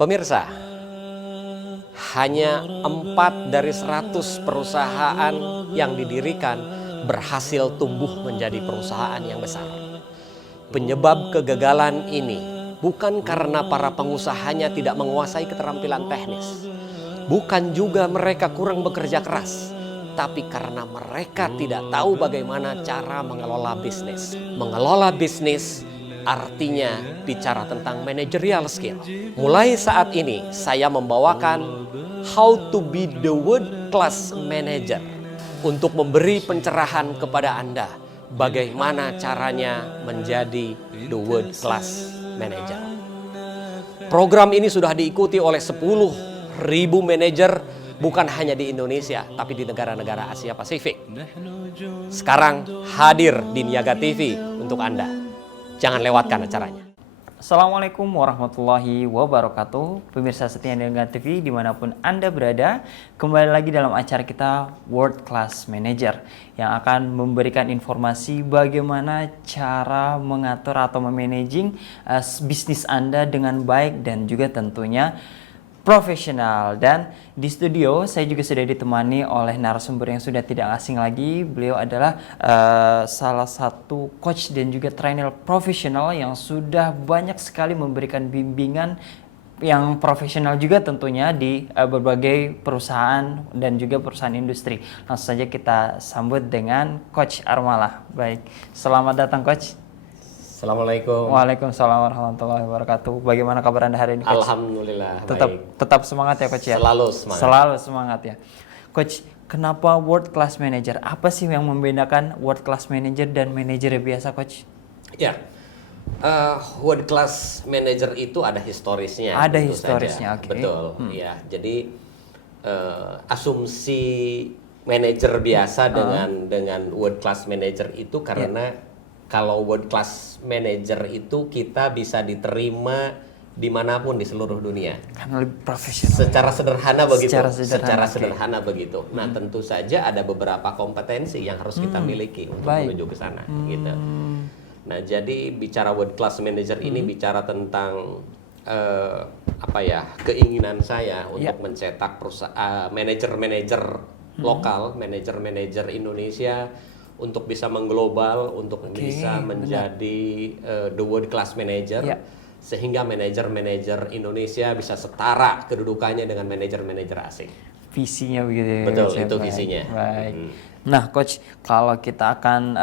Pemirsa, hanya 4 dari 100 perusahaan yang didirikan berhasil tumbuh menjadi perusahaan yang besar. Penyebab kegagalan ini bukan karena para pengusahanya tidak menguasai keterampilan teknis. Bukan juga mereka kurang bekerja keras, tapi karena mereka tidak tahu bagaimana cara mengelola bisnis. Mengelola bisnis artinya bicara tentang managerial skill. Mulai saat ini saya membawakan How to be the World Class Manager untuk memberi pencerahan kepada Anda bagaimana caranya menjadi the World Class Manager. Program ini sudah diikuti oleh 10.000 manajer bukan hanya di Indonesia tapi di negara-negara Asia Pasifik. Sekarang hadir di Niaga TV untuk Anda. Jangan lewatkan acaranya. Assalamualaikum warahmatullahi wabarakatuh. Pemirsa setia Niaga TV dimanapun Anda berada, kembali lagi dalam acara kita World Class Manager yang akan memberikan informasi bagaimana cara mengatur atau memanaging bisnis Anda dengan baik dan juga tentunya profesional. Dan di studio saya juga sudah ditemani oleh narasumber yang sudah tidak asing lagi. Beliau adalah salah satu coach dan juga trainer profesional yang sudah banyak sekali memberikan bimbingan yang profesional juga tentunya di berbagai perusahaan dan juga perusahaan industri. Langsung saja kita sambut dengan Coach Armalah. Baik, selamat datang Coach. Assalamualaikum. Waalaikumsalam warahmatullahi wabarakatuh. Bagaimana kabar Anda hari ini, Coach? Alhamdulillah. Tetap semangat ya, Coach ya. Selalu semangat. Selalu semangat ya, Coach. Kenapa World Class Manager? Apa sih yang membedakan World Class Manager dan manajer biasa, Coach? Ya, World Class Manager itu ada historisnya. Ada historisnya, oke. Betul. Ya, jadi asumsi manajer biasa dengan World Class Manager itu karena kalau World Class Manager itu kita bisa diterima dimanapun di seluruh dunia. Karena lebih profesional. Secara sederhana begitu. Secara sederhana begitu. Nah, tentu saja ada beberapa kompetensi yang harus kita miliki untuk menuju ke sana, gitu. Nah, jadi bicara World Class Manager ini bicara tentang keinginan saya untuk mencetak manajer-manajer lokal, manajer-manajer Indonesia untuk bisa mengglobal, untuk bisa menjadi the world class manager, sehingga manajer-manajer Indonesia bisa setara kedudukannya dengan manajer-manajer asing. Visinya begitu ya. Betul, Coach, itu baik. visinya. Baik. Nah, Coach, kalau kita akan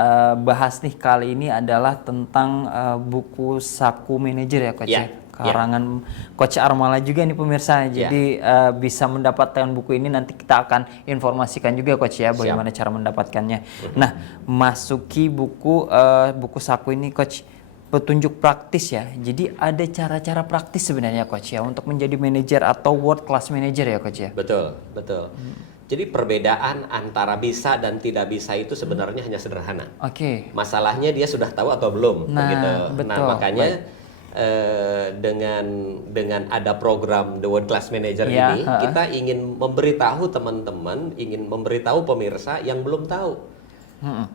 bahas nih kali ini adalah tentang buku Saku Manajer ya, Coach ya. Karangan Coach Armalah juga nih pemirsa. Jadi bisa mendapatkan buku ini, nanti kita akan informasikan juga Coach ya bagaimana cara mendapatkannya. Nah, masuki buku Saku ini Coach, petunjuk praktis ya. Jadi ada cara-cara praktis sebenarnya Coach ya untuk menjadi manajer atau world class manager ya Coach ya. Betul. Jadi perbedaan antara bisa dan tidak bisa itu sebenarnya hanya sederhana. Masalahnya dia sudah tahu atau belum, begitu. Betul. Nah, makanya dengan ada program The World Class Manager ini, kita ingin memberitahu teman-teman, ingin memberitahu pemirsa yang belum tahu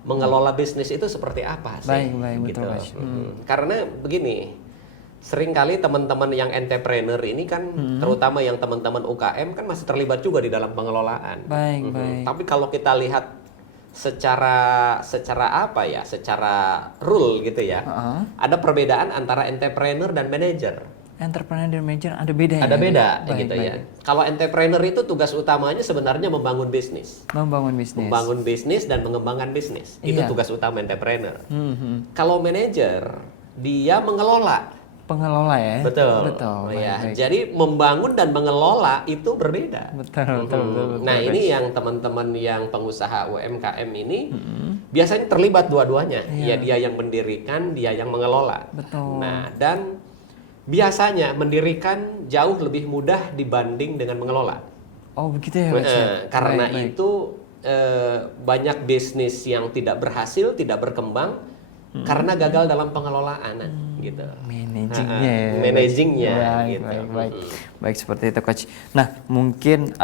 mengelola bisnis itu seperti apa sih. Baik, gitu. Betul, Karena begini, seringkali teman-teman yang entrepreneur ini kan, terutama yang teman-teman UKM kan masih terlibat juga di dalam pengelolaan. Baik. Tapi kalau kita lihat secara rule gitu ya, ada perbedaan antara entrepreneur dan manajer. Entrepreneur dan manajer ada beda ya? Ada beda gitu ya. Kalau entrepreneur itu tugas utamanya sebenarnya membangun bisnis. Membangun bisnis dan mengembangkan bisnis. Itu tugas utama entrepreneur. Kalau manajer, dia mengelola. Pengelola ya? Betul. Baik. Jadi membangun dan mengelola itu berbeda. Betul. Nah, ini yang teman-teman yang pengusaha UMKM ini biasanya terlibat dua-duanya. Ya, dia yang mendirikan, dia yang mengelola. Betul. Nah, dan biasanya mendirikan jauh lebih mudah dibanding dengan mengelola. Oh, begitu ya? Karena itu banyak bisnis yang tidak berhasil, tidak berkembang, karena gagal dalam pengelolaan gitu. Managingnya ya, Managingnya baik, gitu. baik. Baik, seperti itu coach. Nah, mungkin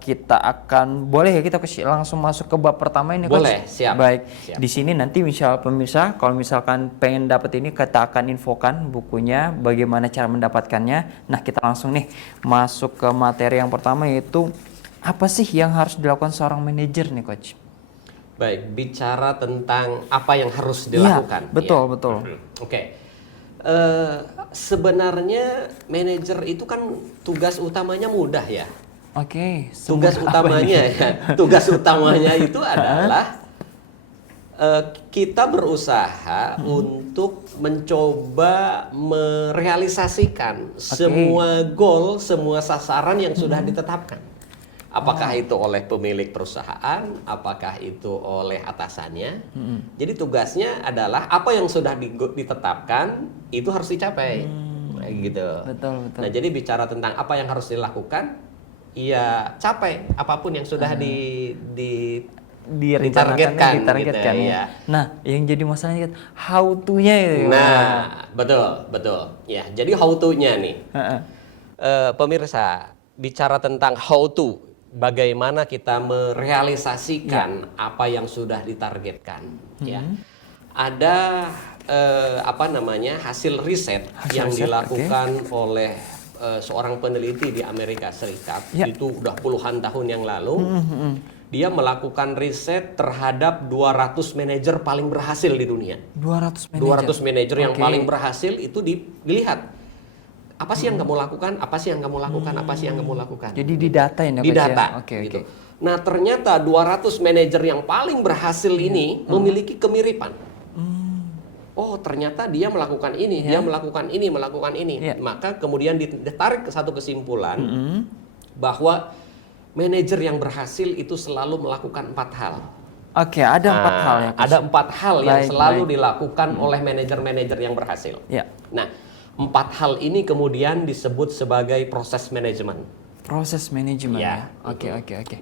kita akan boleh ya kita coach langsung masuk ke bab pertama ini coach. Boleh, siap. Baik. Siap. Di sini nanti misal pemirsa kalau misalkan pengen dapat ini kita akan infokan bukunya, bagaimana cara mendapatkannya. Nah, kita langsung nih masuk ke materi yang pertama, yaitu apa sih yang harus dilakukan seorang manajer nih coach? Baik, bicara tentang apa yang harus Iya, dilakukan. betul, ya. betul. Oke. Sebenarnya manajer itu kan tugas utamanya mudah ya. Oke. Tugas utamanya ya, tugas utamanya itu adalah kita berusaha untuk mencoba merealisasikan semua goal, semua sasaran yang sudah ditetapkan. Apakah itu oleh pemilik perusahaan, apakah itu oleh atasannya. Jadi tugasnya adalah apa yang sudah ditetapkan itu harus dicapai. Nah, gitu. Betul, betul. Nah, jadi bicara tentang apa yang harus dilakukan, ya capai apapun yang sudah ditargetkan gitu, ya. Nah, yang jadi masalahnya kan how to-nya itu. Nah, betul. Ya, jadi how to-nya nih. Pemirsa, bicara tentang how to, bagaimana kita merealisasikan apa yang sudah ditargetkan, ya. Ada hasil riset yang dilakukan oleh seorang peneliti di Amerika Serikat, itu udah puluhan tahun yang lalu. Dia melakukan riset terhadap 200 manajer paling berhasil di dunia. 200 manajer. 200 manajer yang paling berhasil itu dilihat. Apa sih yang kamu lakukan? Apa sih yang kamu lakukan? Apa sih yang kamu lakukan? Jadi didata ya, Didata. Gitu. Nah, ternyata 200 manajer yang paling berhasil ini memiliki kemiripan. Oh, ternyata dia melakukan ini, dia melakukan ini, melakukan ini. Maka kemudian ditarik ke satu kesimpulan bahwa manajer yang berhasil itu selalu melakukan 4 hal. Oke, ada 4 hal ya. Ada 4 hal yang selalu dilakukan oleh manajer-manajer yang berhasil. Nah, 4 hal ini kemudian disebut sebagai proses manajemen. Proses manajemen ya. Oke.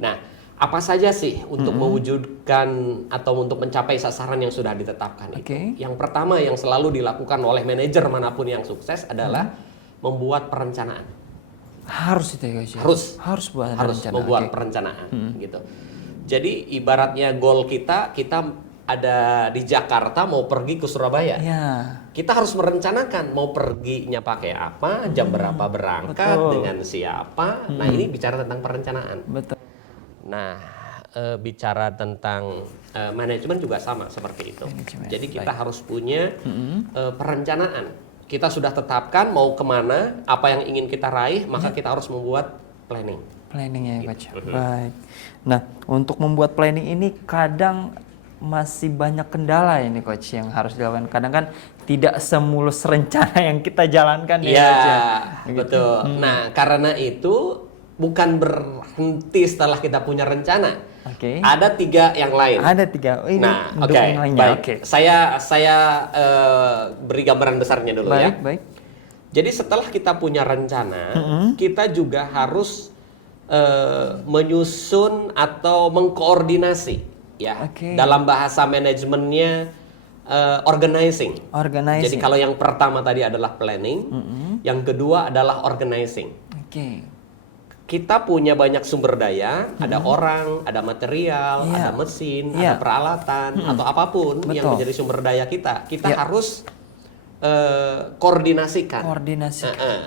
Nah, apa saja sih untuk mewujudkan atau untuk mencapai sasaran yang sudah ditetapkan itu? Yang pertama yang selalu dilakukan oleh manajer manapun yang sukses adalah membuat perencanaan. Harus itu ya guys. Harus membuat perencanaan gitu. Jadi ibaratnya goal kita ada di Jakarta mau pergi ke Surabaya. Kita harus merencanakan mau perginya pakai apa, jam berapa berangkat, dengan siapa. Nah, ini bicara tentang perencanaan. Betul. Nah, bicara tentang manajemen juga sama seperti itu. Jadi kita harus punya perencanaan. Kita sudah tetapkan mau kemana, apa yang ingin kita raih, maka kita harus membuat planning. Planning ya coach. Baik. Nah, untuk membuat planning ini kadang masih banyak kendala ini coach yang harus dilakukan. Kadang kan tidak semulus rencana yang kita jalankan ya coach. Iya, betul. Nah, karena itu bukan berhenti setelah kita punya rencana. Ada 3 yang lain. Ada 3. Ini nah, baik. Saya beri gambaran besarnya dulu ya. Baik. Jadi setelah kita punya rencana, kita juga harus menyusun atau mengkoordinasi ya. Dalam bahasa manajemennya organizing. Jadi kalau yang pertama tadi adalah planning, yang kedua adalah organizing. Kita punya banyak sumber daya, ada orang, ada material, ada mesin, ada peralatan, atau apapun yang menjadi sumber daya kita harus koordinasikan.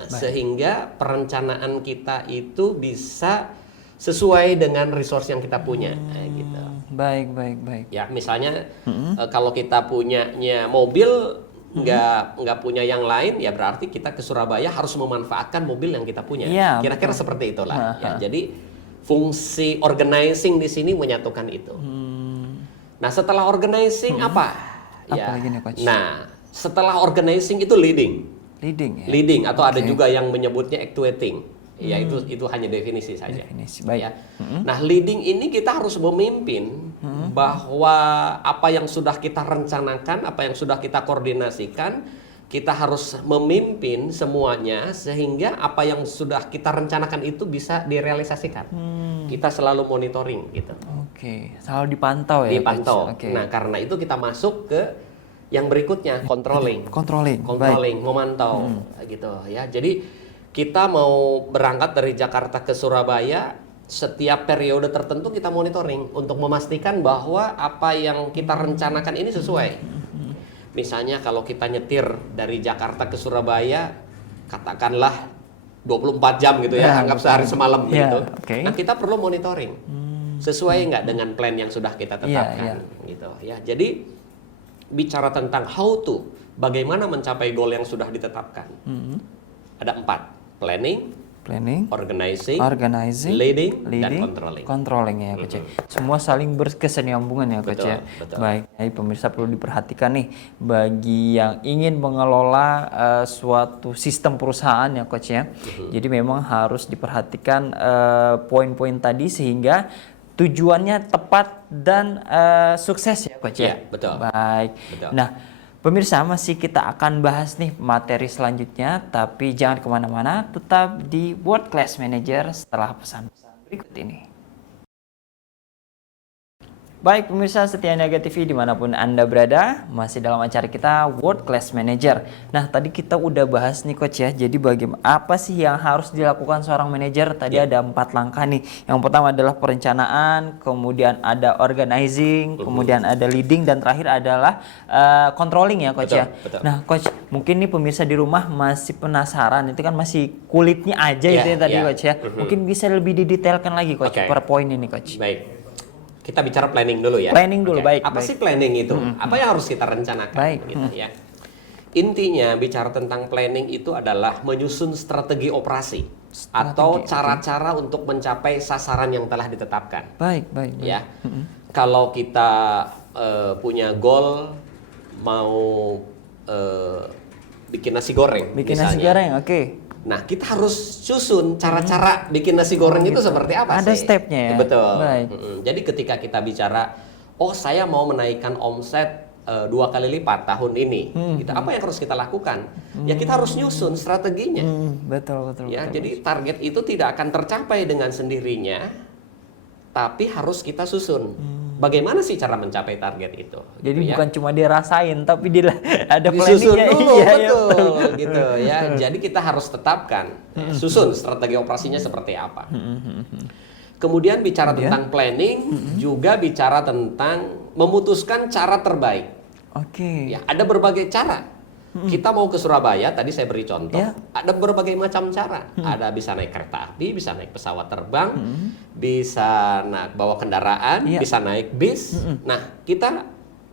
Sehingga perencanaan kita itu bisa sesuai dengan resource yang kita punya. Gitu. Baik. Ya, misalnya kalau kita punyanya mobil, nggak punya yang lain, ya berarti kita ke Surabaya harus memanfaatkan mobil yang kita punya. Kira-kira seperti itulah. Ya, jadi fungsi organizing di sini menyatukan itu. Nah, setelah organizing apa? Apa lagi nih coach? Nah, setelah organizing itu leading. Leading atau ada juga yang menyebutnya actuating. Ya, itu hanya definisi saja. Baik. Ya. Nah, leading ini kita harus memimpin bahwa apa yang sudah kita rencanakan, apa yang sudah kita koordinasikan, kita harus memimpin semuanya sehingga apa yang sudah kita rencanakan itu bisa direalisasikan. Kita selalu monitoring gitu. Selalu dipantau ya. Dipantau. Nah, karena itu kita masuk ke Yang berikutnya controlling. Controlling. Controlling, memantau gitu ya. Jadi kita mau berangkat dari Jakarta ke Surabaya, setiap periode tertentu kita monitoring untuk memastikan bahwa apa yang kita rencanakan ini sesuai. Misalnya kalau kita nyetir dari Jakarta ke Surabaya, katakanlah 24 jam gitu ya, anggap sehari semalam gitu. Nah, kita perlu monitoring. Sesuai nggak dengan plan yang sudah kita tetapkan gitu ya. Jadi bicara tentang how to, bagaimana mencapai goal yang sudah ditetapkan. Ada 4, planning, organizing, leading, dan controlling ya Coach. Semua saling berkesinambungan ya Coach ya. Baik, jadi pemirsa perlu diperhatikan nih bagi yang ingin mengelola suatu sistem perusahaan ya Coach ya. Jadi memang harus diperhatikan poin-poin tadi sehingga tujuannya tepat dan sukses ya Coach ya. Betul. Baik. Betul. Nah, pemirsa, masih kita akan bahas nih materi selanjutnya, tapi jangan kemana-mana, tetap di World Class Manager setelah pesan-pesan berikut ini. Baik pemirsa setia Niaga TV dimanapun Anda berada, masih dalam acara kita World Class Manager. Nah tadi kita udah bahas nih Coach ya, jadi bagaimana apa sih yang harus dilakukan seorang manajer? Tadi ada 4 langkah nih. Yang pertama adalah perencanaan, kemudian ada organizing, kemudian ada leading, dan terakhir adalah controlling ya Coach ya. Betul. Nah Coach, mungkin nih pemirsa di rumah masih penasaran, itu kan masih kulitnya aja itu ya tadi Coach ya. Mungkin bisa lebih didetailkan lagi Coach per poin ini Coach. Baik. Kita bicara planning dulu ya. Planning dulu, baik. Apa sih planning itu? Apa yang harus kita rencanakan? Gitu ya. Intinya bicara tentang planning itu adalah menyusun strategi operasi atau cara-cara untuk mencapai sasaran yang telah ditetapkan. Baik. Ya. Kalau kita punya goal mau bikin nasi goreng, nasi goreng, oke. Nah, kita harus susun cara-cara bikin nasi goreng itu seperti apa sih? Ada stepnya ya? Betul. Baik. Jadi ketika kita bicara, oh saya mau menaikkan omset 2 kali lipat tahun ini, gitu. Apa yang harus kita lakukan? Ya kita harus nyusun strateginya. Betul. Ya, jadi target itu tidak akan tercapai dengan sendirinya, tapi harus kita susun. Bagaimana sih cara mencapai target itu? Jadi gitu bukan cuma dirasain, tapi ada disusun planningnya dulu, betul, betul. gitu ya. Jadi kita harus tetapkan, susun strategi operasinya seperti apa. Kemudian bicara tentang planning, juga bicara tentang memutuskan cara terbaik. Oke. Ya, ada berbagai cara. Kita mau ke Surabaya, tadi saya beri contoh. Ada berbagai macam cara. Ada bisa naik kereta api, bisa naik pesawat terbang, bisa bawa kendaraan, bisa naik bis. Nah, kita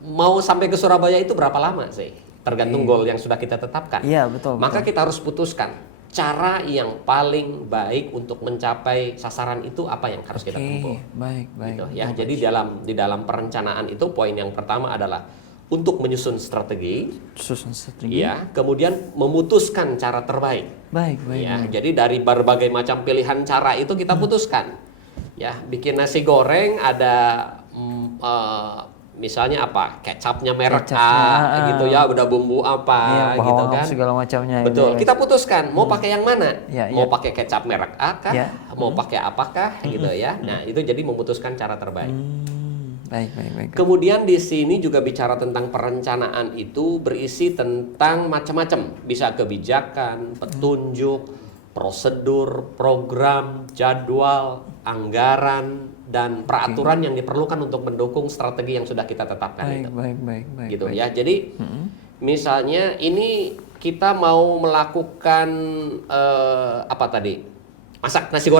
mau sampai ke Surabaya itu berapa lama sih? Tergantung goal yang sudah kita tetapkan. Iya, betul. Maka kita harus putuskan cara yang paling baik untuk mencapai sasaran itu apa yang harus kita tempuh. Baik. Gitu, ya. Jadi di dalam perencanaan itu poin yang pertama adalah untuk menyusun strategi, ya, kemudian memutuskan cara terbaik. Baik. Ya, jadi dari berbagai macam pilihan cara itu kita putuskan. Ya, bikin nasi goreng ada misalnya apa? Kecapnya merek A, gitu ya, udah bumbu apa, gitu kan? Segala macamnya. Betul. Kita putuskan mau pakai yang mana? Mau pakai kecap merek A kah? Mau pakai apakah? Gitu ya. Nah, itu jadi memutuskan cara terbaik. Baik. Kemudian di sini juga bicara tentang perencanaan itu berisi tentang macam-macam, bisa kebijakan, petunjuk, prosedur, program, jadwal, anggaran, dan peraturan yang diperlukan untuk mendukung strategi yang sudah kita tetapkan itu. Baik. Gitu ya. Jadi misalnya ini kita mau melakukan apa tadi? Masak nasi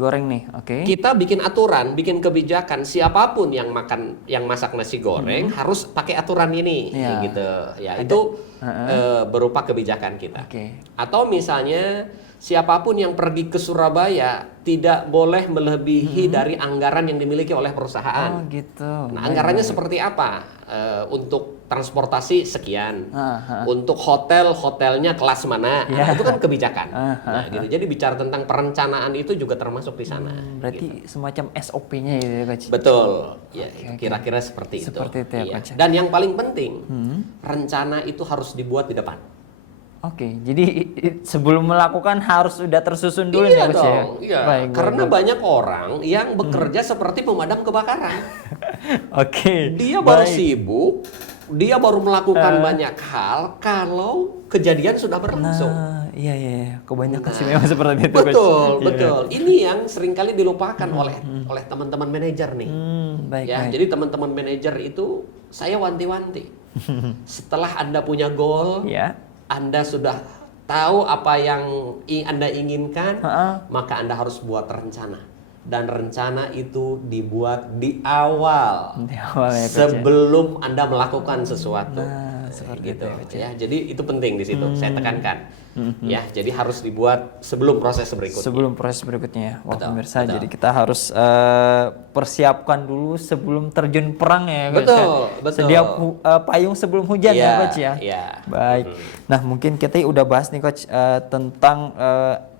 goreng nih, oke. Kita bikin aturan, bikin kebijakan, siapapun yang masak nasi goreng harus pakai aturan ini, gitu. Ya, itu berupa kebijakan kita. Atau misalnya siapapun yang pergi ke Surabaya tidak boleh melebihi dari anggaran yang dimiliki oleh perusahaan. Oh, gitu. Nah, anggarannya seperti apa? Untuk transportasi sekian, untuk hotelnya kelas mana, nah, itu kan kebijakan. Nah, gitu. Jadi bicara tentang perencanaan itu juga termasuk di sana. Berarti semacam SOP-nya ya, Coach. Betul, ya kira-kira seperti itu. Ya, Coach. Dan yang paling penting, rencana itu harus dibuat di depan. Oke, jadi sebelum melakukan harus sudah tersusun dulu ya, Coach ya? Iya, karena banyak orang yang bekerja seperti pemadam kebakaran. Oke. Dia baru sibuk dia baru melakukan banyak hal kalau kejadian sudah berlangsung. Nah, iya. Kebanyakan sih memang seperti itu, Coach. Betul, Iya. betul. Ini yang seringkali dilupakan oleh teman-teman manajer nih. Baik, Ya, baik. jadi teman-teman manajer itu saya wanti-wanti. Setelah Anda punya goal, Ya. Anda sudah tahu apa yang Anda inginkan, Ha-ha. maka Anda harus buat rencana. Dan rencana itu dibuat di awal, Di awal ya, Coach, ya. sebelum Anda melakukan sesuatu. Nah, seperti gitu itu ya, Coach, ya. Jadi itu penting di situ. Saya tekankan. Ya, jadi harus dibuat sebelum proses berikutnya. Sebelum proses berikutnya ya. Wah, Betul, pemirsa, betul. jadi kita harus persiapkan dulu sebelum terjun perang ya, Coach. Betul, ya. betul. Sedia payung sebelum hujan ya, Coach ya. Iya. Baik. Nah, mungkin kita udah bahas nih, Coach, tentang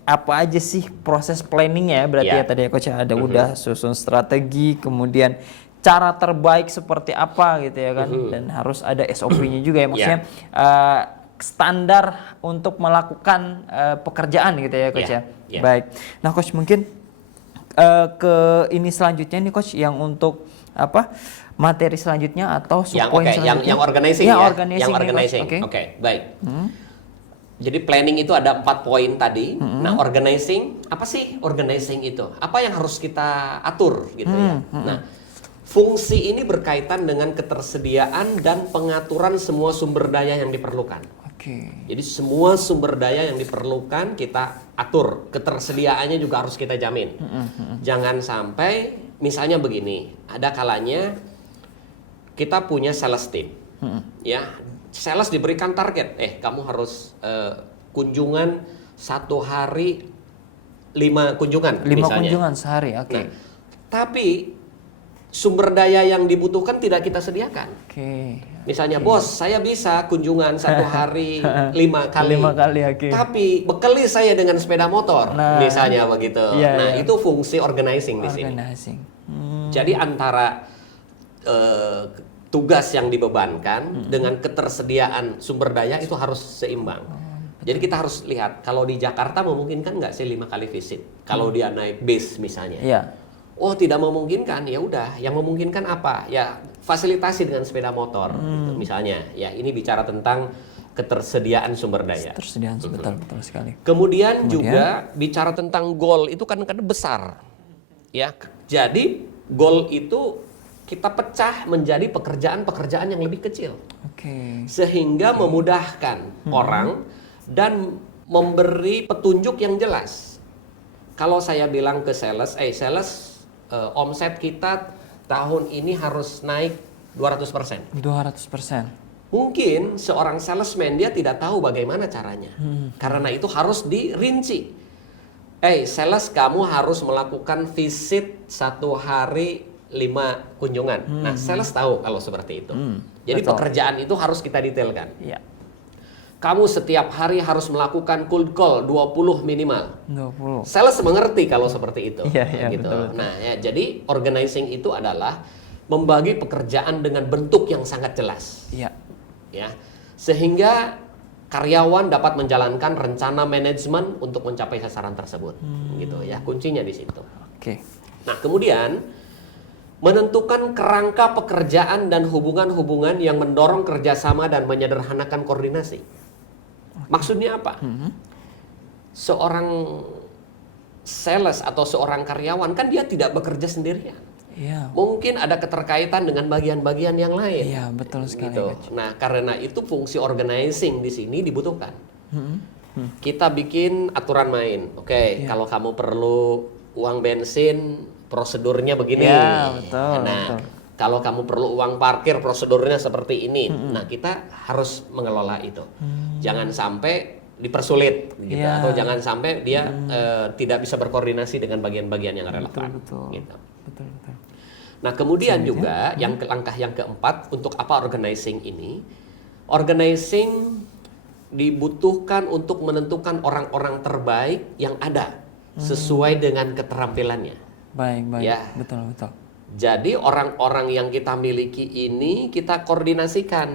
apa aja sih proses planning ya, berarti Ya. ya tadi ya, Coach, udah susun strategi, kemudian cara terbaik seperti apa gitu ya kan, dan harus ada SOP-nya juga ya, maksudnya standar untuk melakukan pekerjaan gitu ya, Coach ya. Ya. Baik. Nah, Coach, mungkin ke ini selanjutnya nih, Coach, yang untuk apa? Materi selanjutnya atau Yang subpoin selanjutnya? yang organizing ya. ya. Organizing Yang nih, Coach. organizing. Oke. Oke, baik. Jadi planning itu ada 4 poin tadi. Nah, organizing, apa sih organizing itu? Apa yang harus kita atur gitu ya. Nah, fungsi ini berkaitan dengan ketersediaan dan pengaturan semua sumber daya yang diperlukan. Oke. Jadi semua sumber daya yang diperlukan kita atur, ketersediaannya juga harus kita jamin. Jangan sampai misalnya begini, ada kalanya kita punya sales team. Ya, sales diberikan target, kamu harus kunjungan satu hari 5 kunjungan 5 misalnya. kunjungan sehari, oke. Nah, tapi sumber daya yang dibutuhkan tidak kita sediakan. Oke. Misalnya, bos, saya bisa kunjungan satu hari 5 kali. 5 kali, oke. Tapi bekali saya dengan sepeda motor, Nah, misalnya begitu. iya, Nah, iya. itu fungsi organizing di sini. Organizing. Jadi antara tugas yang dibebankan dengan ketersediaan sumber daya itu harus seimbang. Jadi kita harus lihat, kalau di Jakarta memungkinkan nggak sih 5 kali visit? Kalau dia naik bis misalnya. Iya. Oh, tidak memungkinkan, ya udah. Yang memungkinkan apa? Ya fasilitasi dengan sepeda motor gitu, misalnya. Ya, ini bicara tentang ketersediaan sumber daya. Tersediaan betul sekali. Kemudian juga bicara tentang goal itu kan besar. Ya. Jadi goal itu kita pecah menjadi pekerjaan-pekerjaan yang lebih kecil. Oke. Sehingga memudahkan orang dan memberi petunjuk yang jelas. Kalau saya bilang ke sales, sales, omset kita tahun ini harus naik 200%. 200%. Mungkin seorang salesman dia tidak tahu bagaimana caranya. Karena itu harus dirinci. Sales, kamu harus melakukan visit satu hari 5 kunjungan. Nah, sales tahu kalau seperti itu. Jadi betul. pekerjaan itu harus kita detailkan. Iya. Kamu setiap hari harus melakukan cold call 20 minimal. 20. Sales mengerti kalau seperti itu. Iya, gitu. betul. Nah, ya, jadi organizing itu adalah membagi pekerjaan dengan bentuk yang sangat jelas. Iya. Ya. Sehingga karyawan dapat menjalankan rencana manajemen untuk mencapai sasaran tersebut. Gitu ya. Kuncinya di situ. Oke. Nah, kemudian menentukan kerangka pekerjaan dan hubungan-hubungan yang mendorong kerjasama dan menyederhanakan koordinasi. Maksudnya apa? Seorang sales atau seorang karyawan kan dia tidak bekerja sendirian. Iya. Mungkin ada keterkaitan dengan bagian-bagian yang lain. Iya, betul sekali, Gitu. Coach. Nah, karena itu fungsi organizing di sini dibutuhkan. Kita bikin aturan main. Oke, kalau kamu perlu uang bensin, prosedurnya begini. Iya, betul, Nah, betul. kalau kamu perlu uang parkir, prosedurnya seperti ini. Nah, kita harus mengelola itu. Jangan sampai dipersulit, gitu. Iya. Atau jangan sampai dia tidak bisa berkoordinasi dengan bagian-bagian yang relevan. Betul. Gitu. Betul. Nah, kemudian juga langkah yang keempat, untuk apa organizing ini? Organizing dibutuhkan untuk menentukan orang-orang terbaik yang ada sesuai dengan keterampilannya. Baik. Ya. Betul. Jadi orang-orang yang kita miliki ini kita koordinasikan.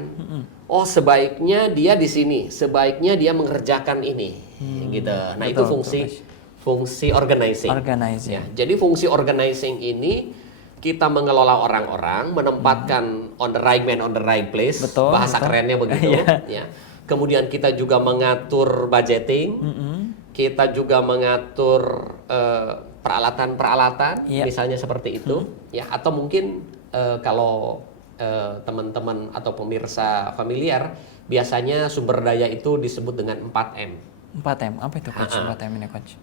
Oh, sebaiknya dia di sini, sebaiknya dia mengerjakan ini, gitu. Nah, betul, itu fungsi organizing. Organizing. Ya, jadi fungsi organizing ini kita mengelola orang-orang, menempatkan on the right man on the right place, Betul, bahasa betul. kerennya begitu. Ya. Kemudian kita juga mengatur budgeting, kita juga mengatur peralatan-peralatan, Iya. misalnya seperti itu, ya. Atau mungkin kalau teman-teman atau pemirsa familiar, biasanya sumber daya itu disebut dengan 4M. 4M, apa itu coach? 4M ini coach?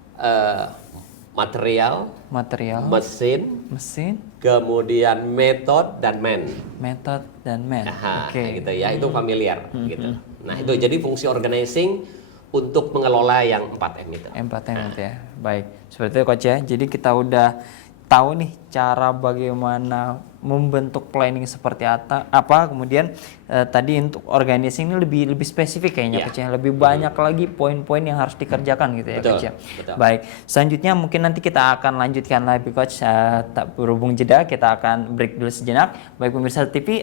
Material, Material, mesin, mesin, kemudian method dan man. method, dan man. Aha, Oke. gitu ya, itu familiar gitu. Nah, itu jadi fungsi organizing untuk mengelola yang 4M itu. 4M itu ya. Baik, seperti itu coach ya. Jadi kita udah tahu nih cara bagaimana membentuk planning seperti apa, kemudian tadi untuk organizing ini lebih spesifik kayaknya Ya. coach ya. Lebih banyak lagi poin-poin yang harus dikerjakan gitu ya Betul, coach ya. betul. Baik, selanjutnya mungkin nanti kita akan lanjutkan lagi coach, tak berhubung jeda kita akan break dulu sejenak. Baik pemirsa TV,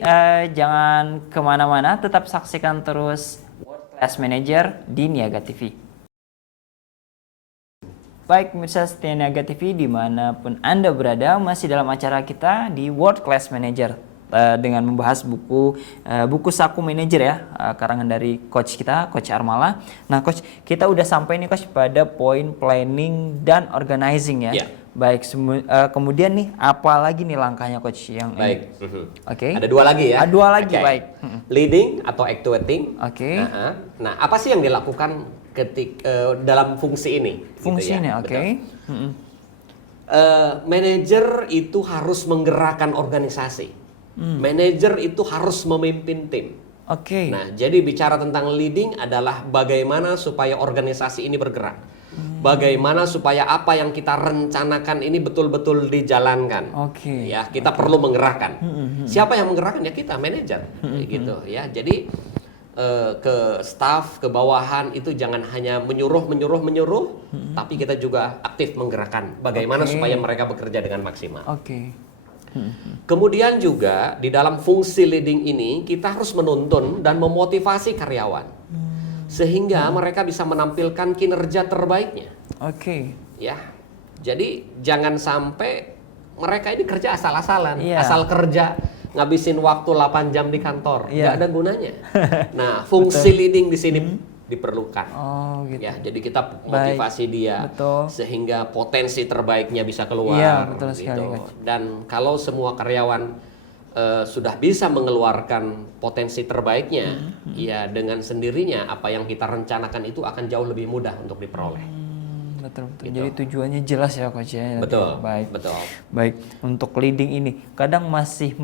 jangan kemana-mana, tetap saksikan terus World Class Manager di Niaga TV. Baik pemirsa setia Niaga TV dimanapun Anda berada, masih dalam acara kita di World Class Manager dengan membahas buku Saku Manager ya, karangan dari coach kita, Coach Armala. Nah coach, kita udah sampai nih coach pada poin planning dan organizing ya. Ya. Baik, kemudian nih apa lagi nih langkahnya coach yang Baik. Oke. Ada 2 lagi ya. Ada 2 lagi, Oke. baik. Leading atau actuating. Oke. Nah, apa sih yang dilakukan dalam fungsi ini? Fungsi gitu ya. ini, oke. Betul. Manajer itu harus menggerakkan organisasi. Manajer itu harus memimpin tim. Oke. Nah, jadi bicara tentang leading adalah bagaimana supaya organisasi ini bergerak. Bagaimana supaya apa yang kita rencanakan ini betul-betul dijalankan. Oke. Ya, kita perlu menggerakkan. Siapa yang menggerakkan? Ya kita, manajer. Gitu ya. Jadi ke staff, ke bawahan itu jangan hanya menyuruh, tapi kita juga aktif menggerakkan. Bagaimana supaya mereka bekerja dengan maksimal. Oke. Kemudian juga di dalam fungsi leading ini kita harus menuntun dan memotivasi karyawan sehingga mereka bisa menampilkan kinerja terbaiknya. Oke. Ya, jadi jangan sampai mereka ini kerja asal-asalan, Iya. asal kerja ngabisin waktu 8 jam di kantor, Iya. nggak ada gunanya. Nah, fungsi leading di sini diperlukan. Oh gitu. Ya, jadi kita motivasi dia Betul. sehingga potensi terbaiknya bisa keluar. Iya, betul sekali, gitu. Coach. Dan kalau semua karyawan sudah bisa mengeluarkan potensi terbaiknya, ya dengan sendirinya apa yang kita rencanakan itu akan jauh lebih mudah untuk diperoleh. Betul. Gitu. Jadi tujuannya jelas ya coach ya. Betul. Baik. Betul. Baik, untuk leading ini kadang masih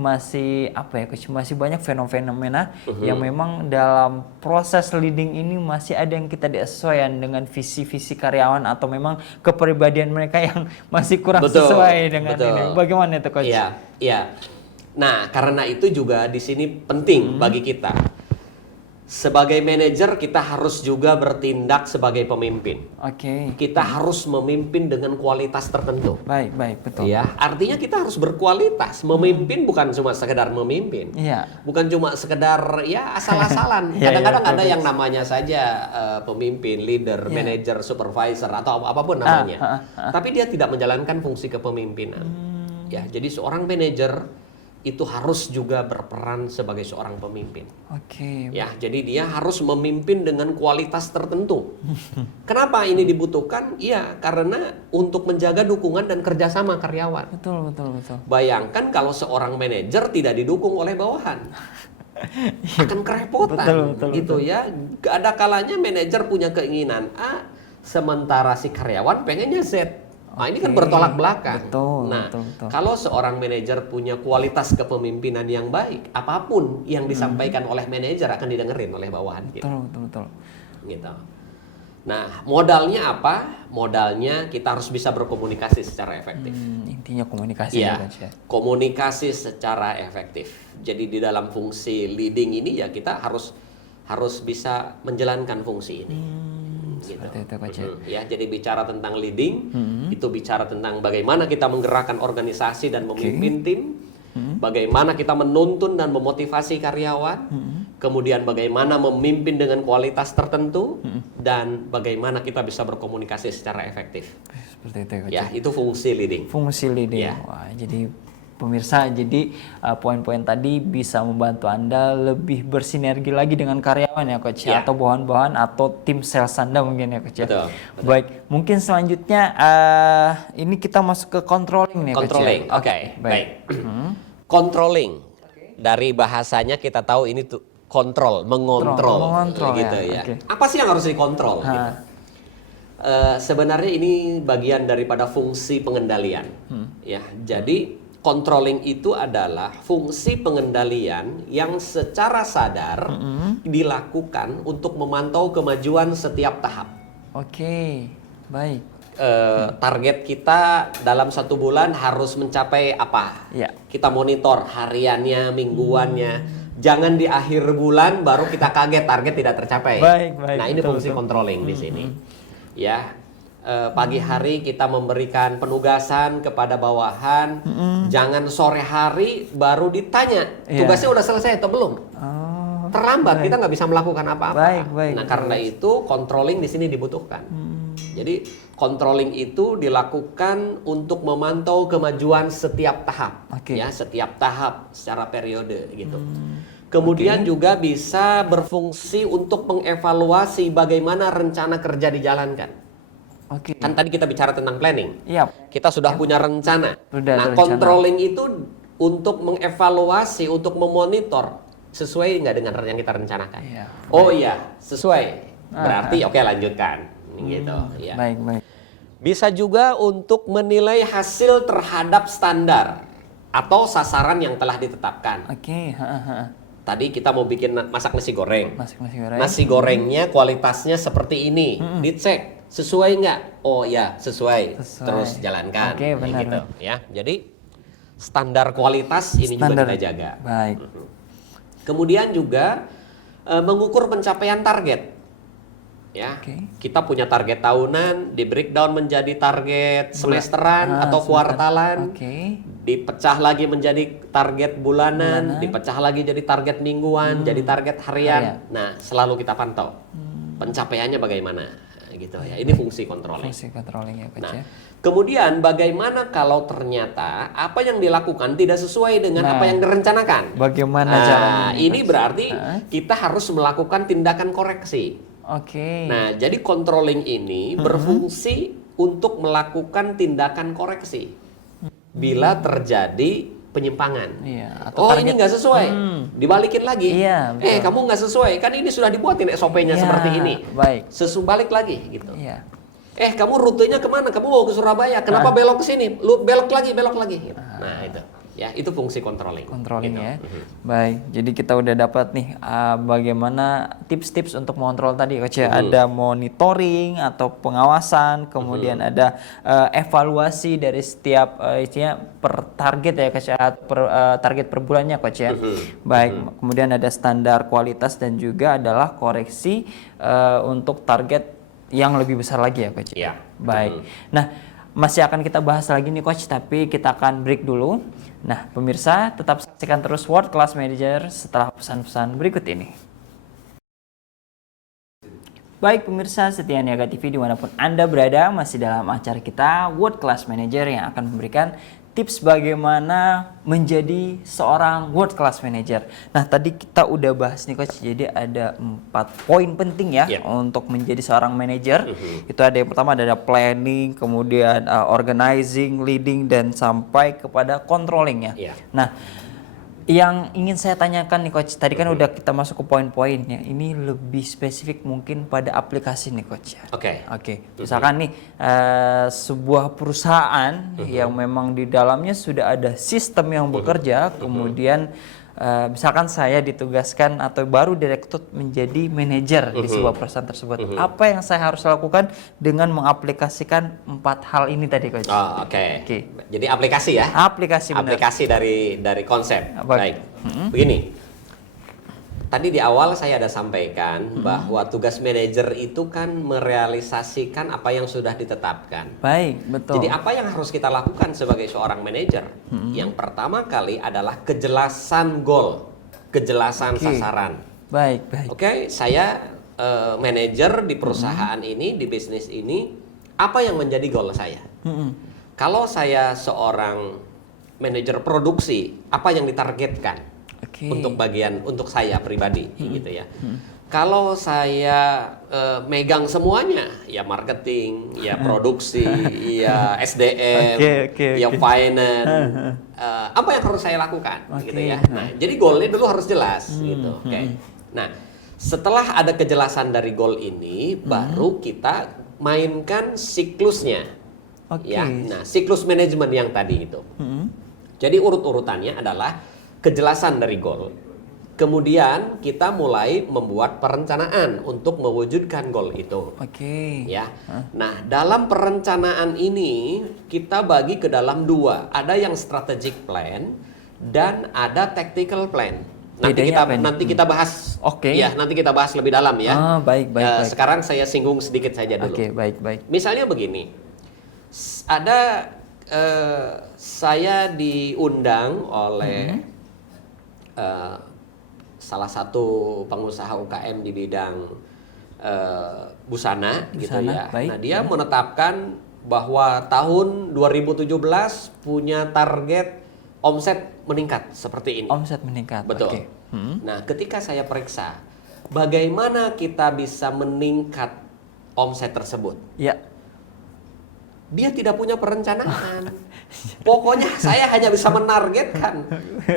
apa ya coach, masih banyak fenomena yang memang dalam proses leading ini masih ada yang kita disesuaikan dengan visi-visi karyawan atau memang kepribadian mereka yang masih kurang Betul, sesuai dengan betul. ini. Bagaimana itu coach? Iya, iya. Nah, karena itu juga di sini penting bagi kita. Sebagai manajer kita harus juga bertindak sebagai pemimpin. Oke. Kita harus memimpin dengan kualitas tertentu. Baik, betul. Ya, artinya kita harus berkualitas. Memimpin bukan cuma sekedar memimpin. Iya. Bukan cuma sekedar ya asal-asalan. Iya, Kadang-kadang iya, ada yang namanya saja pemimpin, leader, manager, supervisor atau apapun namanya. Tapi dia tidak menjalankan fungsi kepemimpinan. Ya, jadi seorang manajer itu harus juga berperan sebagai seorang pemimpin. Oke. Ya, jadi dia harus memimpin dengan kualitas tertentu. Kenapa ini dibutuhkan? Iya, karena untuk menjaga dukungan dan kerjasama karyawan. Betul. Bayangkan kalau seorang manajer tidak didukung oleh bawahan, akan kerepotan, Betul, gitu ya. Ada kalanya manajer punya keinginan A, sementara si karyawan pengennya Z. Nah, ini kan bertolak belakang. Betul, Nah, betul. kalau seorang manajer punya kualitas kepemimpinan yang baik, apapun yang disampaikan oleh manajer akan didengerin oleh bawahan kita. Betul. Gitu. Nah, modalnya apa? Modalnya kita harus bisa berkomunikasi secara efektif. Intinya komunikasi ya Iya, coach ya. komunikasi secara efektif. Jadi di dalam fungsi leading ini ya kita harus bisa menjalankan fungsi ini. Gitu. Seperti itu coach ya. Ya, jadi bicara tentang leading, itu bicara tentang bagaimana kita menggerakkan organisasi dan memimpin tim, bagaimana kita menuntun dan memotivasi karyawan, kemudian bagaimana memimpin dengan kualitas tertentu, dan bagaimana kita bisa berkomunikasi secara efektif. Seperti itu coach. Ya, itu fungsi leading. Fungsi leading. Ya. Wah, jadi pemirsa, jadi poin-poin tadi bisa membantu Anda lebih bersinergi lagi dengan karyawan ya Coach ya, atau bawahan-bawahan atau tim sales Anda mungkin ya Coach ya. Betul. Baik, mungkin selanjutnya ini kita masuk ke controlling nih Coach. Controlling, oke. Baik. Controlling. Dari bahasanya kita tahu ini tuh kontrol, mengontrol gitu ya. Okay. Apa sih yang harus dikontrol? Gitu. Sebenarnya ini bagian daripada fungsi pengendalian. Ya, jadi controlling itu adalah fungsi pengendalian yang secara sadar dilakukan untuk memantau kemajuan setiap tahap. Oke, baik. Target kita dalam 1 bulan harus mencapai apa? Ya. Kita monitor hariannya, mingguannya. Jangan di akhir bulan baru kita kaget target tidak tercapai. Baik, Nah, ini fungsi controlling di sini. Ya. Pagi hari kita memberikan penugasan kepada bawahan, jangan sore hari baru ditanya tugasnya udah selesai atau belum. Terlambat, kita nggak bisa melakukan apa-apa. Nah, karena itu controlling di sini dibutuhkan. Jadi controlling itu dilakukan untuk memantau kemajuan setiap tahap, ya, setiap tahap secara periode gitu. Kemudian juga bisa berfungsi untuk mengevaluasi bagaimana rencana kerja dijalankan. Kan tadi kita bicara tentang planning. Kita sudah punya rencana. Nah, controlling itu untuk mengevaluasi, untuk memonitor sesuai nggak dengan yang kita rencanakan. Oh iya, sesuai. Berarti oke, lanjutkan. Gitu. Ya. Baik. Bisa juga untuk menilai hasil terhadap standar atau sasaran yang telah ditetapkan. Tadi kita mau bikin masak nasi goreng. Nasi gorengnya kualitasnya seperti ini. Dicek. Sesuai nggak? Oh ya, sesuai. Terus jalankan. Gitu, ya. Jadi standar kualitas ini juga kita jaga. Baik. Kemudian juga mengukur pencapaian target. Ya, kita punya target tahunan, di breakdown menjadi target semesteran atau kuartalan, dipecah lagi menjadi target bulanan, dipecah lagi jadi target mingguan, jadi target harian. Nah, selalu kita pantau pencapaiannya bagaimana, gitu ya. Ini fungsi controlling. Nah, kemudian bagaimana kalau ternyata apa yang dilakukan tidak sesuai dengan apa yang direncanakan? Bagaimana caranya? Ini berarti kita harus melakukan tindakan koreksi. Nah, jadi controlling ini berfungsi untuk melakukan tindakan koreksi bila terjadi penyimpangan. Oh, ini nggak sesuai, dibalikin lagi. Kamu nggak sesuai, kan ini sudah dibuatin SOP-nya seperti ini. Balik lagi gitu. Kamu rutenya kemana? Kamu mau ke Surabaya, kenapa belok ke sini? Lu belok lagi. Gitu. Nah, itu. Ya, itu fungsi controlling. Gitu. Ya. Baik, jadi kita udah dapat nih bagaimana tips-tips untuk mengontrol tadi Coach ya. Ada monitoring atau pengawasan, kemudian ada evaluasi dari setiap isinya per target ya Coach ya, target per bulannya Coach ya. Baik, kemudian ada standar kualitas dan juga adalah koreksi untuk target yang lebih besar lagi ya Coach. Baik. Nah, masih akan kita bahas lagi nih Coach, tapi kita akan break dulu. Nah, pemirsa tetap saksikan terus World Class Manager setelah pesan-pesan berikut ini. Baik pemirsa setia Niaga TV dimanapun Anda berada, masih dalam acara kita World Class Manager yang akan memberikan tips bagaimana menjadi seorang World Class Manager. Nah, tadi kita udah bahas nih Coach, jadi ada 4 poin penting ya untuk menjadi seorang manager. Itu ada yang pertama ada planning, kemudian organizing, leading, dan sampai kepada controlling ya. Nah, yang ingin saya tanyakan nih Coach, tadi kan udah kita masuk ke poin-poinnya. Ini lebih spesifik mungkin pada aplikasi nih Coach. Misalkan nih sebuah perusahaan yang memang di dalamnya sudah ada sistem yang bekerja, kemudian misalkan saya ditugaskan atau baru direkrut menjadi manajer di sebuah perusahaan tersebut. Apa yang saya harus lakukan dengan mengaplikasikan 4 hal ini tadi Coach? Jadi aplikasi ya? Aplikasi dari konsep. Baik. Begini. Tadi di awal saya ada sampaikan bahwa tugas manajer itu kan merealisasikan apa yang sudah ditetapkan. Baik, betul. Jadi apa yang harus kita lakukan sebagai seorang manajer? Yang pertama kali adalah kejelasan goal, kejelasan sasaran. Baik. Saya manajer di perusahaan ini, di bisnis ini, apa yang menjadi goal saya? Kalau saya seorang manajer produksi, apa yang ditargetkan Oke. untuk saya pribadi gitu ya. Kalau saya megang semuanya, ya marketing, ya produksi, ya SDM, Oke, ya oke. finance, apa yang harus saya lakukan gitu Oke. ya. Nah, jadi goalnya dulu harus jelas gitu. Oke. Nah, setelah ada kejelasan dari goal ini, baru kita mainkan siklusnya. Oke. Ya, nah siklus manajemen yang tadi itu. Mm-mm. Jadi urut-urutannya adalah kejelasan dari goal. Kemudian kita mulai membuat perencanaan untuk mewujudkan goal itu. Oke. Ya. Nah, dalam perencanaan ini kita bagi ke dalam dua. Ada yang strategic plan dan ada tactical plan. Bedanya apa ini? Nanti kita bahas. Oke. Ya, nanti kita bahas lebih dalam ya. Baik, baik, baik. Sekarang saya singgung sedikit saja dulu. Oke, baik, baik. Misalnya begini, ada saya diundang oleh salah satu pengusaha UKM di bidang busana gitu ya. Baik. Nah, dia menetapkan bahwa tahun 2017 punya target omset meningkat seperti ini. Omset meningkat. Betul. Oke. Nah, ketika saya periksa bagaimana kita bisa meningkat omset tersebut, Ya. dia tidak punya perencanaan. Pokoknya saya hanya bisa menargetkan.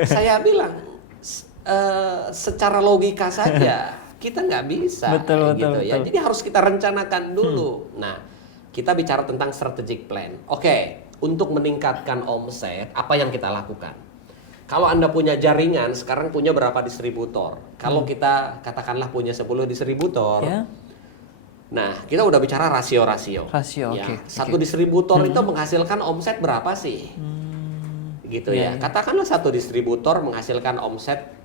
Saya bilang secara logika saja kita nggak bisa. Betul, gitu betul, ya. betul. Jadi harus kita rencanakan dulu. Nah, kita bicara tentang strategic plan. Oke, untuk meningkatkan omset, apa yang kita lakukan? Kalau Anda punya jaringan, sekarang punya berapa distributor? Kalau kita katakanlah punya 10 distributor, Ya. nah, kita udah bicara rasio-rasio. Rasio, Ya, oke, satu oke. distributor itu menghasilkan omset berapa sih? Gitu Iya, ya. iya. Katakanlah satu distributor menghasilkan omset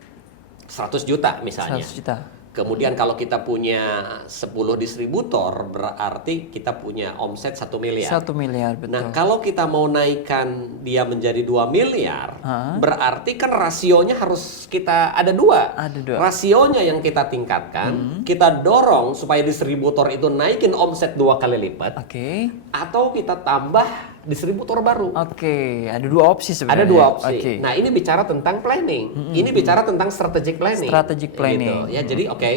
100 juta misalnya. 100 juta. Kemudian kalau kita punya 10 distributor, berarti kita punya omset 1 miliar. 1 miliar, betul. Nah, kalau kita mau naikkan dia menjadi 2 miliar, berarti kan rasionya harus kita ada dua. Ada dua. Rasionya yang kita tingkatkan, kita dorong supaya distributor itu naikin omset 2 kali lipat, Oke. atau kita tambah distributor baru. Oke, ada dua opsi sebenarnya. Ada dua opsi. Oke. Nah, ini bicara tentang planning. Ini bicara tentang strategic planning. Strategic planning. Gitu. Ya, jadi oke,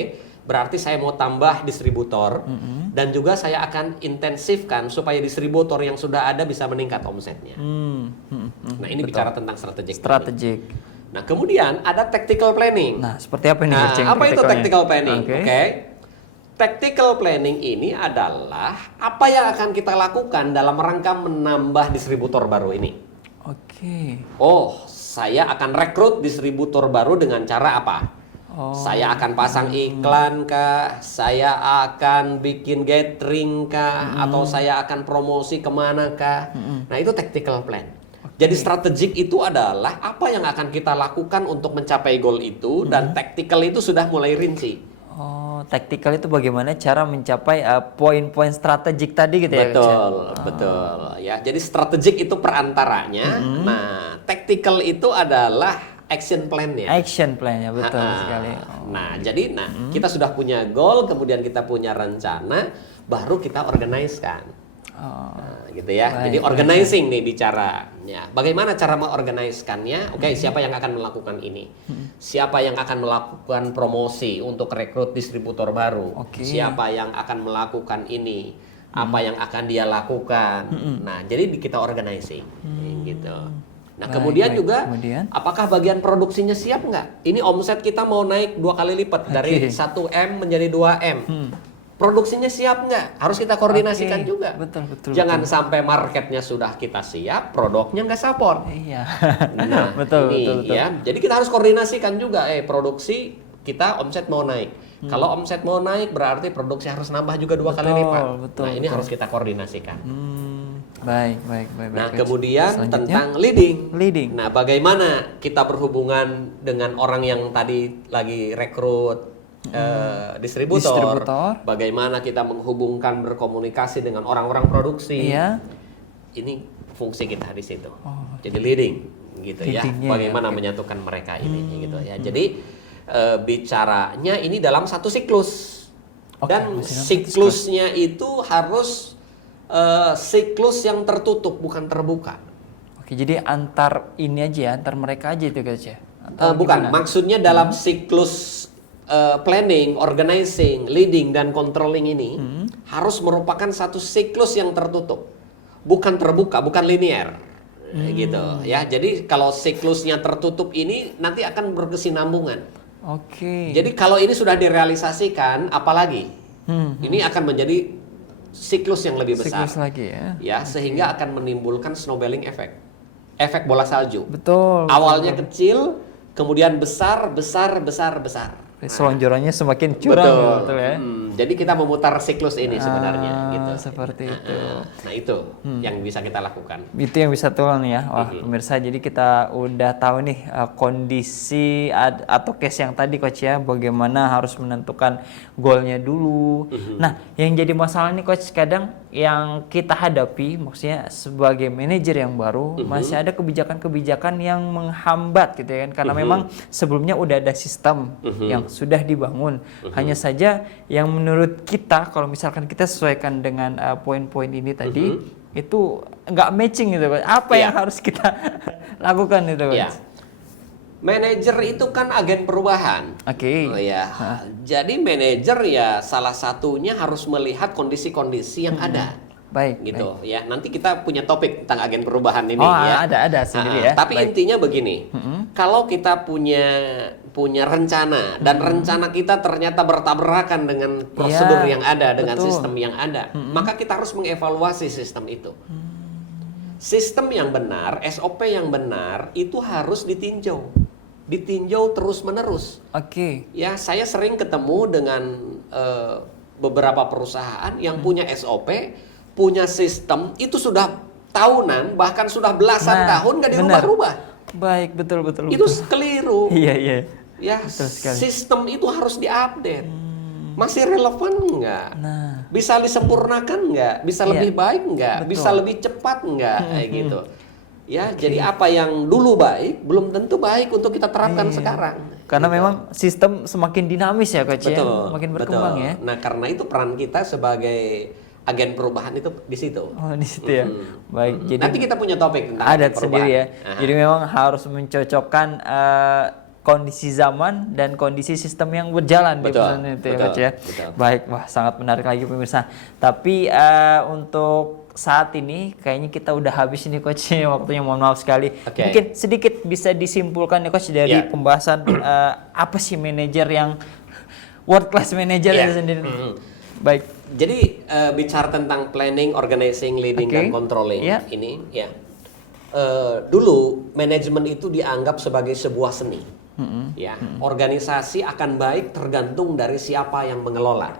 berarti saya mau tambah distributor dan juga saya akan intensifkan supaya distributor yang sudah ada bisa meningkat omsetnya. Nah, ini bicara tentang strategic planning. Strategic. Nah, kemudian ada tactical planning. Nah, seperti apa nih? Nah, apa itu tactical planning? Oke. Oke. Tactical planning ini adalah apa yang akan kita lakukan dalam rangka menambah distributor baru ini. Oke. Oh, saya akan rekrut distributor baru dengan cara apa? Oh. Saya akan pasang iklan kah? Saya akan bikin gathering kah? Atau saya akan promosi kemana kah? Nah, itu tactical plan. Jadi strategik itu adalah apa yang akan kita lakukan untuk mencapai goal itu, dan tactical itu sudah mulai rinci. Oh, tactical itu bagaimana cara mencapai poin-poin strategik tadi gitu ya? Betul, betul. Ya, jadi strategik itu perantaranya. Nah, tactical itu adalah action plan-nya. Action plan-nya, betul sekali. Nah, jadi kita sudah punya goal, kemudian kita punya rencana, baru kita organize-kan. Nah, gitu ya. Baik, Jadi organizing nih bicaranya. Bagaimana cara mengorganiskannya? Oke, siapa yang akan melakukan ini? Siapa yang akan melakukan promosi untuk rekrut distributor baru? Oke. Siapa yang akan melakukan ini? Apa yang akan dia lakukan? Nah, jadi kita organizing gitu. Nah, Baik, kemudian baik. juga Kemudian? apakah bagian produksinya siap nggak? Ini omset kita mau naik 2 kali lipat dari 1M menjadi 2M. Produksinya siap nggak? Harus kita koordinasikan Oke, juga. betul, betul, Jangan sampai marketnya sudah kita siap, produknya nggak support. Iya. Nah, betul, ini betul. ya. Jadi kita harus koordinasikan juga. Produksi kita omset mau naik. Kalau omset mau naik, berarti produksi harus nambah juga 2 kali lipat. betul, Nah, ini harus kita koordinasikan. Baik, baik, baik. Nah, baik. kemudian Selanjutnya? tentang leading. Leading. Nah, bagaimana kita berhubungan dengan orang yang tadi lagi rekrut distributor? Bagaimana kita menghubungkan, berkomunikasi dengan orang-orang produksi? Iya. Ini fungsi kita di situ. Jadi leading, gitu ya. Leadingnya Bagaimana menyatukan mereka ini, gitu ya. Jadi bicaranya ini dalam satu siklus. Oke, Dan masih dalam siklusnya itu harus siklus yang tertutup, bukan terbuka. Oke, jadi antar ini aja ya, antar mereka aja itu coach ya? Bukan, maksudnya dalam siklus planning, organizing, leading, dan controlling ini harus merupakan satu siklus yang tertutup, bukan terbuka, bukan linear, gitu ya. Jadi kalau siklusnya tertutup ini nanti akan berkesinambungan. Oke. Jadi kalau ini sudah direalisasikan, apalagi ini akan menjadi siklus yang lebih besar, Siklus lagi ya? ya, sehingga akan menimbulkan snowballing effect, efek bola salju. Betul. Awalnya kecil, kemudian besar, besar, besar, besar. Selonjorannya semakin curang. Betul ya? Jadi kita memutar siklus ini sebenarnya, gitu. Seperti itu. Nah itu yang bisa kita lakukan. Itu yang bisa turun ya. Wah, pemirsa, jadi kita udah tahu nih kondisi atau case yang tadi coach ya, bagaimana harus menentukan goalnya dulu. Nah, yang jadi masalah nih coach, kadang yang kita hadapi, maksudnya sebagai manajer yang baru, masih ada kebijakan-kebijakan yang menghambat gitu ya kan, karena memang sebelumnya udah ada sistem yang sudah dibangun. Hanya saja yang menurut kita, kalau misalkan kita sesuaikan dengan poin-poin ini tadi, itu nggak matching gitu kan. Apa yang harus kita lakukan itu kan? Manajer itu kan agen perubahan. Oke. Oh ya. Jadi manajer ya salah satunya harus melihat kondisi-kondisi yang ada. Baik. Gitu ya. Nanti kita punya topik tentang agen perubahan ini Oh, ya. ada sendiri ya. Tapi intinya begini. Kalau kita punya rencana dan rencana kita ternyata bertabrakan dengan prosedur yang ada, dengan sistem yang ada, maka kita harus mengevaluasi sistem itu. Sistem yang benar, SOP yang benar itu harus ditinjau terus-menerus. Oke. Ya, saya sering ketemu dengan beberapa perusahaan yang punya SOP, punya sistem itu sudah tahunan, bahkan sudah belasan tahun nggak dirubah-rubah. Baik, betul. Itu keliru. Iya. Ya, sistem itu harus diupdate. Masih relevan nggak? Bisa disempurnakan nggak? Bisa lebih baik nggak? Bisa lebih cepat nggak? Kayak gitu. Ya, jadi apa yang dulu baik belum tentu baik untuk kita terapkan sekarang. Karena memang sistem semakin dinamis ya coach ya, makin berkembang ya. Nah, karena itu peran kita sebagai agen perubahan itu di situ. Oh, di situ ya. Baik, jadi nanti kita punya topik tentang ada agen sendiri ya. perubahan. Jadi memang harus mencocokkan kondisi zaman dan kondisi sistem yang berjalan di perusahaan itu ya coach ya. Baik, wah sangat menarik lagi pemirsa. Tapi untuk saat ini kayaknya kita udah habis ini coach, waktunya mohon maaf sekali. Mungkin sedikit bisa disimpulkan ya coach dari pembahasan apa sih manajer yang world class manager itu sendiri. Baik. Jadi bicara tentang planning, organizing, leading, dan controlling ini ya. Dulu manajemen itu dianggap sebagai sebuah seni. Ya, organisasi akan baik tergantung dari siapa yang mengelola.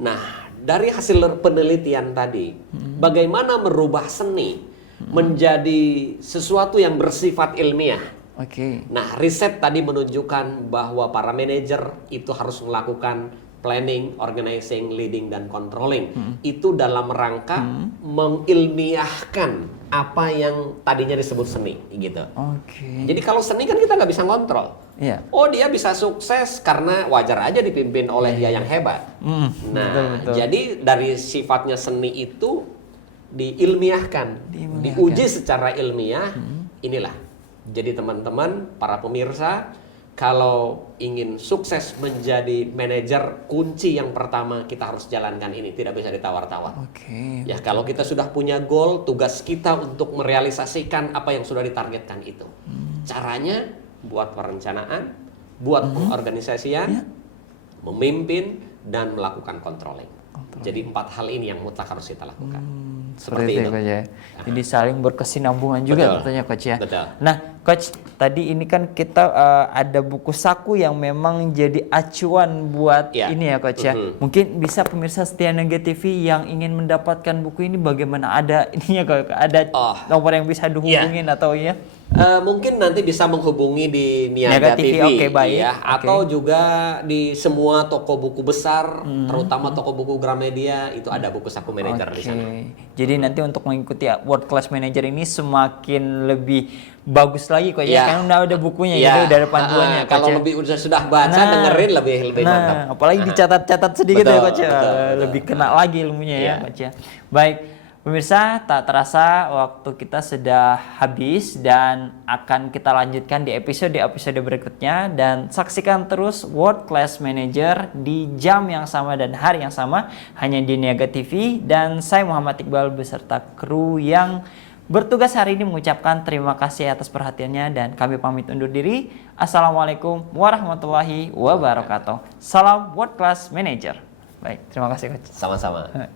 Nah, dari hasil penelitian tadi, bagaimana merubah seni menjadi sesuatu yang bersifat ilmiah. Nah, riset tadi menunjukkan bahwa para manajer itu harus melakukan planning, organizing, leading, dan controlling. Itu dalam rangka mengilmiahkan apa yang tadinya disebut seni, gitu. Jadi kalau seni kan kita nggak bisa ngontrol. Oh, dia bisa sukses karena wajar aja dipimpin oleh dia yang hebat. Nah, jadi dari sifatnya seni itu diilmiahkan, diuji secara ilmiah. Inilah. Jadi teman-teman, para pemirsa, kalau ingin sukses menjadi manajer, kunci yang pertama kita harus jalankan ini, tidak bisa ditawar-tawar. Ya, kalau kita sudah punya goal, tugas kita untuk merealisasikan apa yang sudah ditargetkan itu. Caranya buat perencanaan, buat pengorganisasian, memimpin, dan melakukan controlling. Jadi 4 hal ini yang mutlak harus kita lakukan. Seperti itu. Coach ya. Jadi saling berkesinambungan juga katanya coach ya. Nah coach, tadi ini kan kita ada buku saku yang memang jadi acuan buat ini ya coach ya. Mungkin bisa pemirsa setia Niaga TV yang ingin mendapatkan buku ini, bagaimana ada ininya, ada nomor yang bisa dihubungin atau ya? Mungkin nanti bisa menghubungi di Niaga TV, ya, atau juga di semua toko buku besar, terutama toko buku Gramedia, itu ada buku saku manajer di sana. Jadi nanti untuk mengikuti World Class Manager ini semakin lebih bagus lagi kok ya, kan udah ada bukunya gitu, udah ada panduannya. Kalau lebih sudah baca, dengerin lebih mantap. Apalagi dicatat-catat sedikit ya coach ya, lebih kena lagi ilmunya ya coach ya. Baik. Pemirsa, tak terasa waktu kita sudah habis dan akan kita lanjutkan di episode-episode berikutnya, dan saksikan terus World Class Manager di jam yang sama dan hari yang sama hanya di Niaga TV. Dan saya Muhammad Iqbal beserta kru yang bertugas hari ini mengucapkan terima kasih atas perhatiannya dan kami pamit undur diri. Assalamualaikum warahmatullahi wabarakatuh. Salam World Class Manager. Baik, terima kasih Coach. Sama-sama.